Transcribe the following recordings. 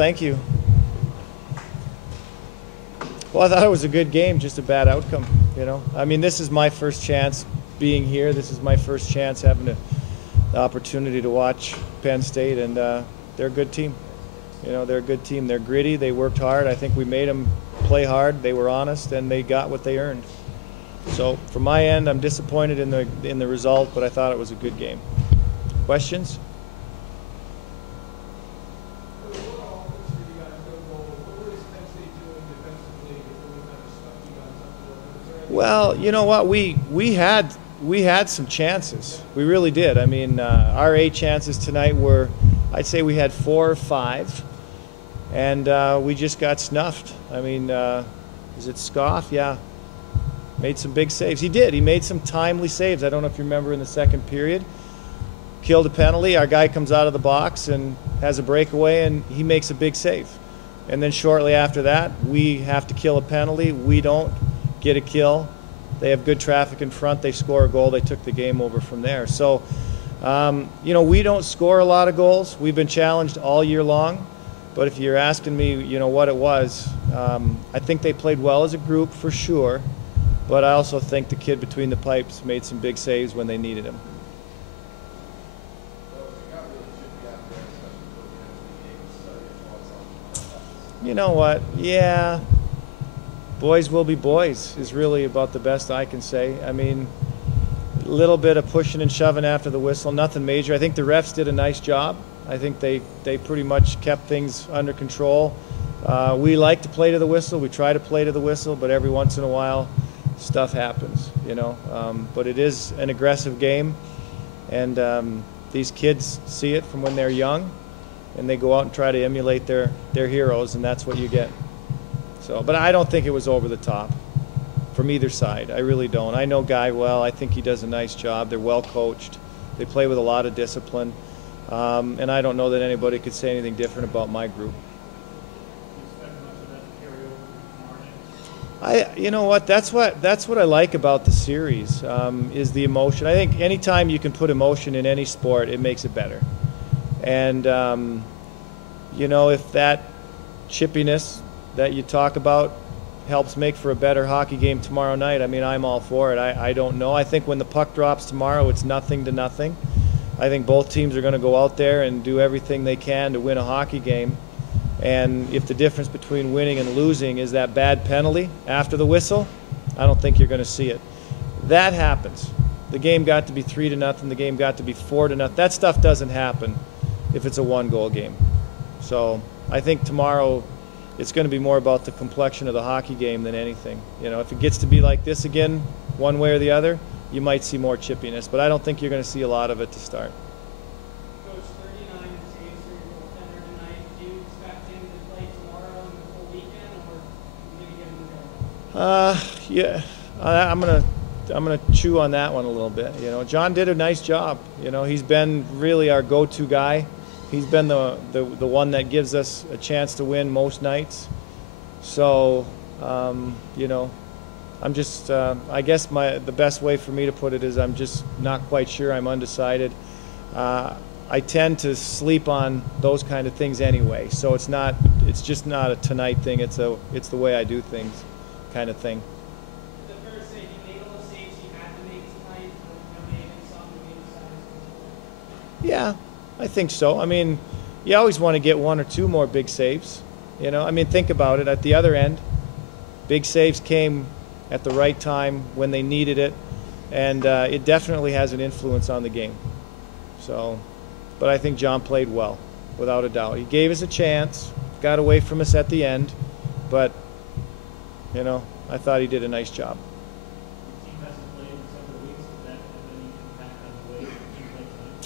thank you. Well, I thought it was a good game, just a bad outcome, you know. I mean, this is my first chance being here. This is my first chance having the opportunity to watch Penn State, and they're a good team. You know, they're a good team. They're gritty. They worked hard. I think we made them play hard. They were honest, and they got what they earned. So, from my end, I'm disappointed in the result, but I thought it was a good game. Questions? Well, you know what? We had some chances. We really did. I mean, our 8 chances tonight were, I'd say we had 4 or 5, and we just got snuffed. I mean, is it Scoff? Yeah, made some big saves. He did. He made some timely saves. I don't know if you remember in the second period. Killed a penalty. Our guy comes out of the box and has a breakaway, and he makes a big save. And then shortly after that, we have to kill a penalty. We don't get a kill. They have good traffic in front. They score a goal. They took the game over from there. So, you know, we don't score a lot of goals. We've been challenged all year long. But if you're asking me, you know, what it was, I think they played well as a group for sure. But I also think the kid between the pipes made some big saves when they needed him. You know what? Yeah. Boys will be boys is really about the best I can say. I mean, a little bit of pushing and shoving after the whistle, nothing major. I think the refs did a nice job. I think they pretty much kept things under control. We like to play to the whistle. We try to play to the whistle, but every once in a while stuff happens, you know. But it is an aggressive game, and these kids see it from when they're young, and they go out and try to emulate their heroes, and that's what you get. So, but I don't think it was over the top from either side. I really don't. I know Guy well. I think he does a nice job. They're well coached. They play with a lot of discipline. And I don't know that anybody could say anything different about my group. You know what? That's what I like about the series, is the emotion. I think anytime you can put emotion in any sport, it makes it better. And you know, if that chippiness that you talk about helps make for a better hockey game tomorrow night, I mean, I'm all for it. I don't know. I think when the puck drops tomorrow, it's 0-0. I think both teams are going to go out there and do everything they can to win a hockey game. And if the difference between winning and losing is that bad penalty after the whistle, I don't think you're going to see it. That happens. The game got to be 3-0. The game got to be 4-0. That stuff doesn't happen if it's a 1-goal game. So I think tomorrow it's going to be more about the complexion of the hockey game than anything. You know, if it gets to be like this again, one way or the other, you might see more chippiness. But I don't think you're going to see a lot of it to start. Coach, 39 saves for your goaltender tonight. Do you expect him to play tomorrow and the whole weekend, or are you going to give him a go? Yeah, I'm gonna chew on that one a little bit. You know, John did a nice job. You know, he's been really our go-to guy. He's been the one that gives us a chance to win most nights. So, you know, I'm just, I guess the best way for me to put it is I'm just not quite sure. I'm undecided. I tend to sleep on those kind of things anyway. So it's just not a tonight thing. It's the way I do things kind of thing. Is it fair to say he made all the saves he had to make tonight, but maybe some to be decided? Yeah. I think so. I mean, you always want to get 1 or 2 more big saves. You know, I mean, think about it. At the other end, big saves came at the right time when they needed it, and it definitely has an influence on the game. So, but I think John played well, without a doubt. He gave us a chance, got away from us at the end, but, you know, I thought he did a nice job.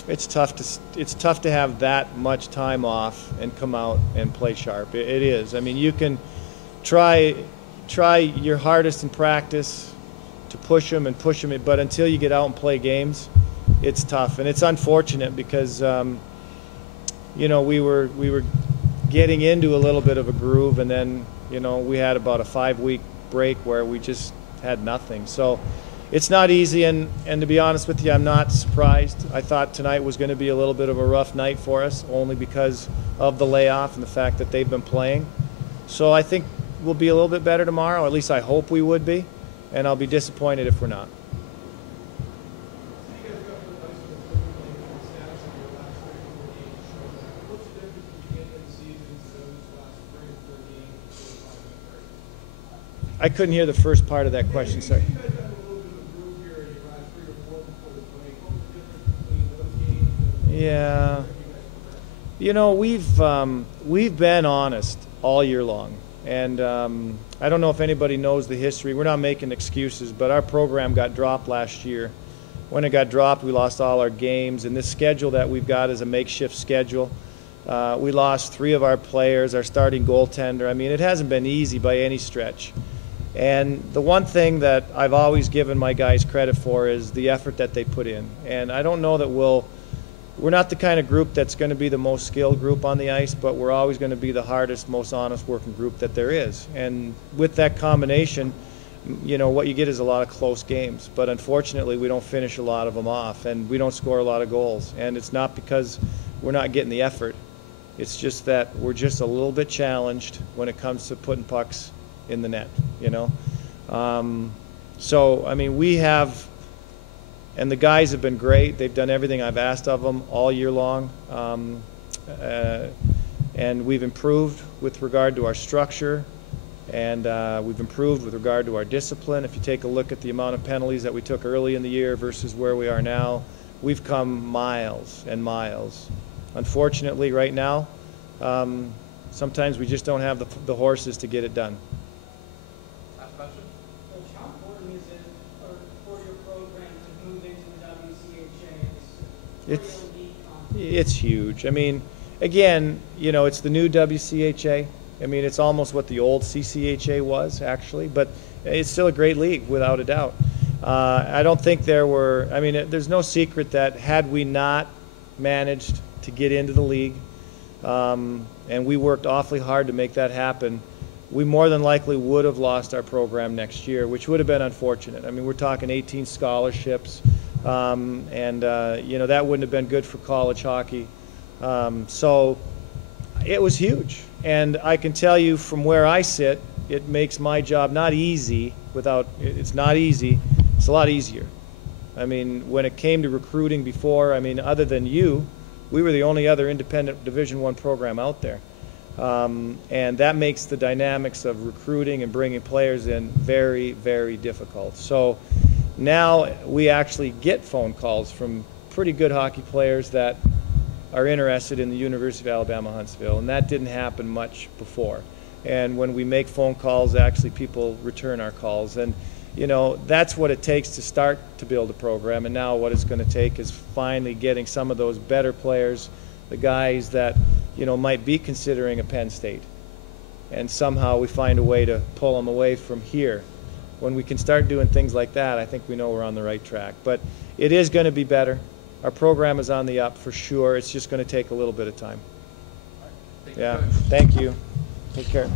It's tough to have that much time off and come out and play sharp. It is. I mean, you can try your hardest in practice to push them, but until you get out and play games, it's tough. And it's unfortunate because you know, we were getting into a little bit of a groove, and then, you know, we had about a 5-week break where we just had nothing. So it's not easy, and to be honest with you, I'm not surprised. I thought tonight was going to be a little bit of a rough night for us, only because of the layoff and the fact that they've been playing. So I think we'll be a little bit better tomorrow. At least I hope we would be, and I'll be disappointed if we're not. I couldn't hear the first part of that question, sorry. Yeah. You know, we've been honest all year long. And I don't know if anybody knows the history. We're not making excuses, but our program got dropped last year. When it got dropped, we lost all our games. And this schedule that we've got is a makeshift schedule. We lost 3 of our players, our starting goaltender. I mean, it hasn't been easy by any stretch. And the one thing that I've always given my guys credit for is the effort that they put in. And I don't know that we're not the kind of group that's going to be the most skilled group on the ice, but we're always going to be the hardest, most honest working group that there is. And with that combination, you know, what you get is a lot of close games. But unfortunately, we don't finish a lot of them off, and we don't score a lot of goals. And it's not because we're not getting the effort. It's just that we're just a little bit challenged when it comes to putting pucks in the net, you know. So, I mean, we have, and the guys have been great. They've done everything I've asked of them all year long. And we've improved with regard to our structure, and we've improved with regard to our discipline. If you take a look at the amount of penalties that we took early in the year versus where we are now, we've come miles and miles. Unfortunately, right now, sometimes we just don't have the horses to get it done. Coach, how important is it for your program to move into the WCHA? It's huge. I mean, again, you know, it's the new WCHA. I mean, it's almost what the old CCHA was, actually, but it's still a great league, without a doubt. I don't think I mean, there's no secret that had we not managed to get into the league, and we worked awfully hard to make that happen, we more than likely would have lost our program next year, which would have been unfortunate. I mean, we're talking 18 scholarships, and you know, that wouldn't have been good for college hockey. So it was huge, and I can tell you from where I sit, it makes my job not easy. It's not easy. It's a lot easier. I mean, when it came to recruiting before, I mean, other than you, we were the only other independent Division I program out there. And that makes the dynamics of recruiting and bringing players in very, very difficult. So now we actually get phone calls from pretty good hockey players that are interested in the University of Alabama Huntsville, and that didn't happen much before. And when we make phone calls, actually people return our calls. And you know, that's what it takes to start to build a program. And now what it's going to take is finally getting some of those better players, the guys that, you know, might be considering a Penn State. And somehow we find a way to pull them away from here. When we can start doing things like that, I think we know we're on the right track. But it is going to be better. Our program is on the up for sure. It's just going to take a little bit of time. Yeah, thank you. Take care.